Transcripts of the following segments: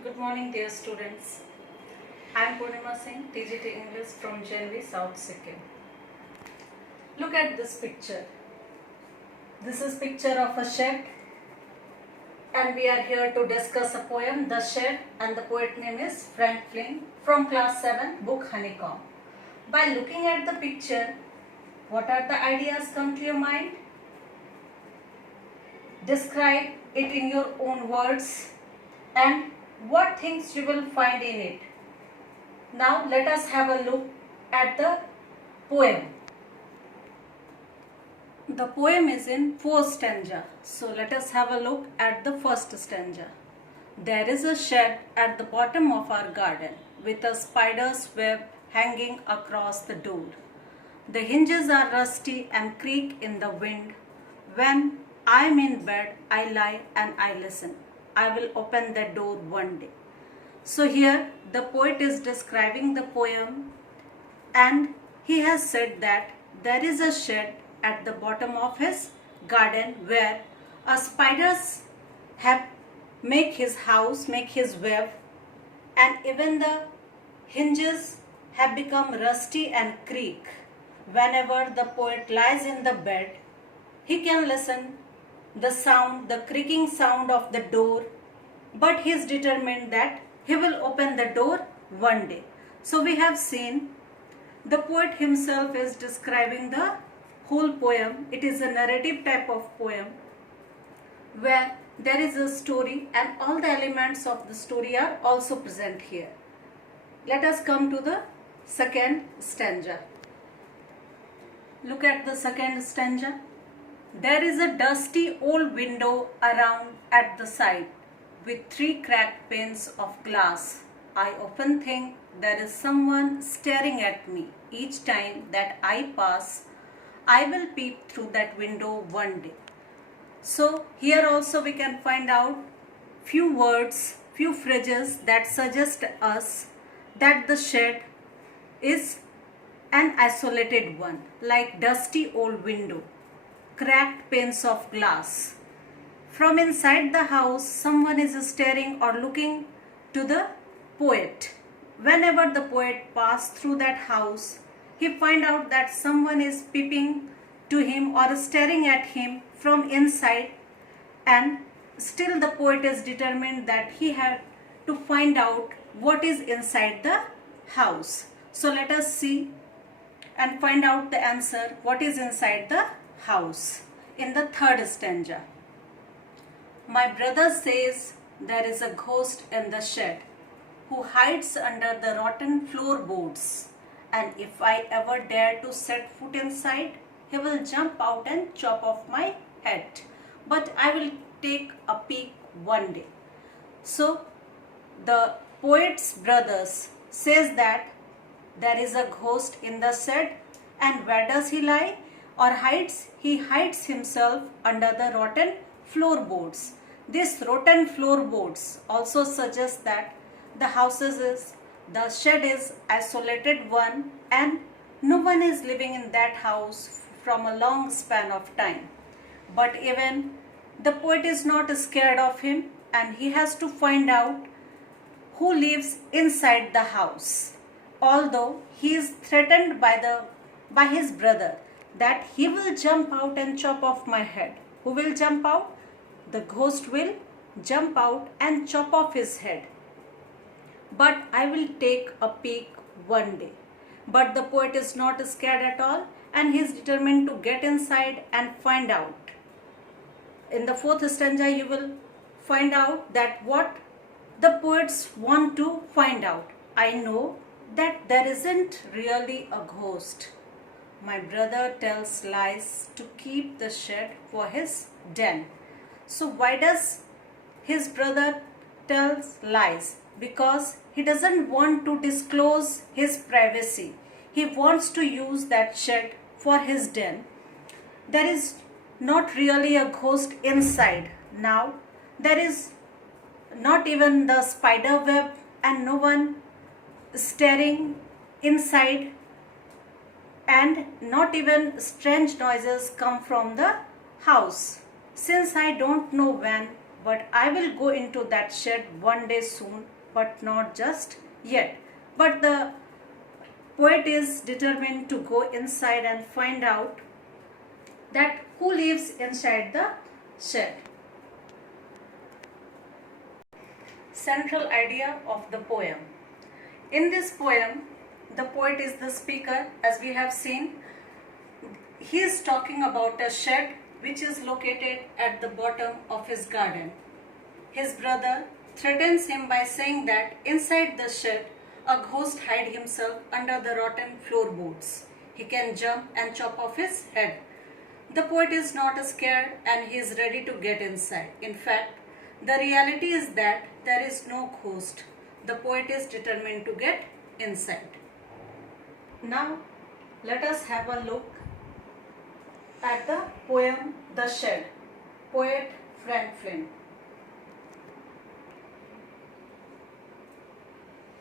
Good morning, dear students. I am Purnima Singh, TGT English from Janvi, South Sikkim. Look at this picture. This is picture of a shed, and we are here to discuss a poem, The Shed, and the poet name is Frank Flynn from class 7, book Honeycomb. By looking at the picture, what are the ideas come to your mind? Describe it in your own words and what things you will find in it. Now let us have a look at the poem. The poem is in 4 stanza. So let us have a look at the first stanza. There is a shed at the bottom of our garden with a spider's web hanging across the door. The hinges are rusty and creak in the wind. When I am in bed, I lie and I listen. I will open the door one day. So here the poet is describing the poem, and he has said that there is a shed at the bottom of his garden where a spiders have make his house, make his web, and even the hinges have become rusty and creak. Whenever the poet lies in the bed, he can listen the sound, the creaking sound of the door, but he is determined that he will open the door one day. So we have seen the poet himself is describing the whole poem. It is a narrative type of poem where there is a story and all the elements of the story are also present here. Let us come to the second stanza. Look at the second stanza. There is a dusty old window around at the side with 3 cracked panes of glass. I often think there is someone staring at me. Each time that I pass, I will peep through that window one day. So here also we can find out few words, few phrases that suggest us that the shed is an isolated one, like dusty old window, cracked panes of glass. From inside the house, someone is staring or looking to the poet. Whenever the poet passes through that house, he finds out that someone is peeping to him or staring at him from inside, and still the poet is determined that he had to find out what is inside the house. So let us see and find out the answer, what is inside the house. In the third stanza, my brother says there is a ghost in the shed who hides under the rotten floorboards, and if I ever dare to set foot inside, he will jump out and chop off my head. But I will take a peek one day. So the poet's brothers says that there is a ghost in the shed, and where does he lie or hides? He hides himself under the rotten floorboards. These rotten floorboards also suggest that the shed is isolated one, and no one is living in that house from a long span of time. But even the poet is not scared of him, and he has to find out who lives inside the house. Although he is threatened by his brother that he will jump out and chop off my head. Who will jump out? The ghost will jump out and chop off his head. But I will take a peek one day. But the poet is not scared at all, and he is determined to get inside and find out. In the fourth stanza, you will find out that what the poets want to find out. I know that there isn't really a ghost. My brother tells lies to keep the shed for his den. So why does his brother tells lies? Because he doesn't want to disclose his privacy. He wants to use that shed for his den. There is not really a ghost inside. Now there is not even the spider web and no one staring inside, and not even strange noises come from the house. Since I don't know when, but I will go into that shed one day soon, but not just yet. But the poet is determined to go inside and find out that who lives inside the shed. Central idea of the poem. In this poem, the poet is the speaker, as we have seen. He is talking about a shed which is located at the bottom of his garden. His brother threatens him by saying that inside the shed a ghost hides himself under the rotten floorboards. He can jump and chop off his head. The poet is not scared and he is ready to get inside. In fact, the reality is that there is no ghost. The poet is determined to get inside. Now, let us have a look at the poem The Shed, poet Frank Flynn.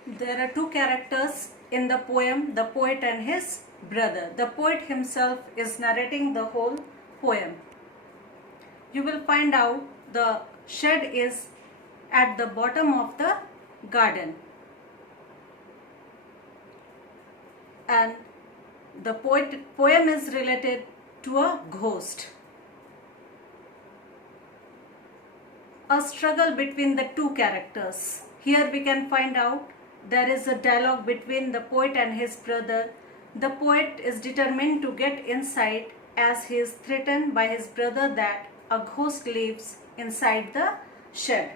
There are two characters in the poem, the poet and his brother. The poet himself is narrating the whole poem. You will find out the shed is at the bottom of the garden, and the poem is related to a ghost. A struggle between the two characters. Here we can find out there is a dialogue between the poet and his brother. The poet is determined to get inside as he is threatened by his brother that a ghost lives inside the shed.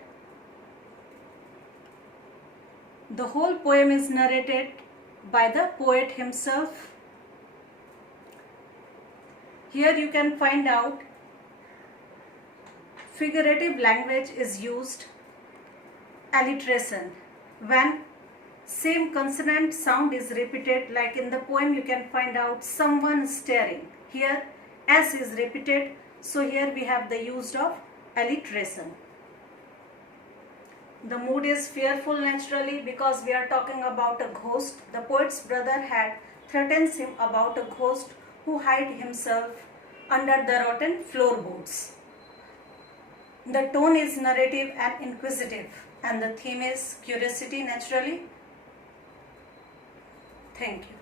The whole poem is narrated by the poet himself. Here you can find out figurative language is used, alliteration. When same consonant sound is repeated, like in the poem you can find out someone staring. Here S is repeated, so here we have the use of alliteration. The mood is fearful naturally because we are talking about a ghost. The poet's brother had threatened him about a ghost who hid himself under the rotten floorboards. The tone is narrative and inquisitive, and the theme is curiosity naturally. Thank you.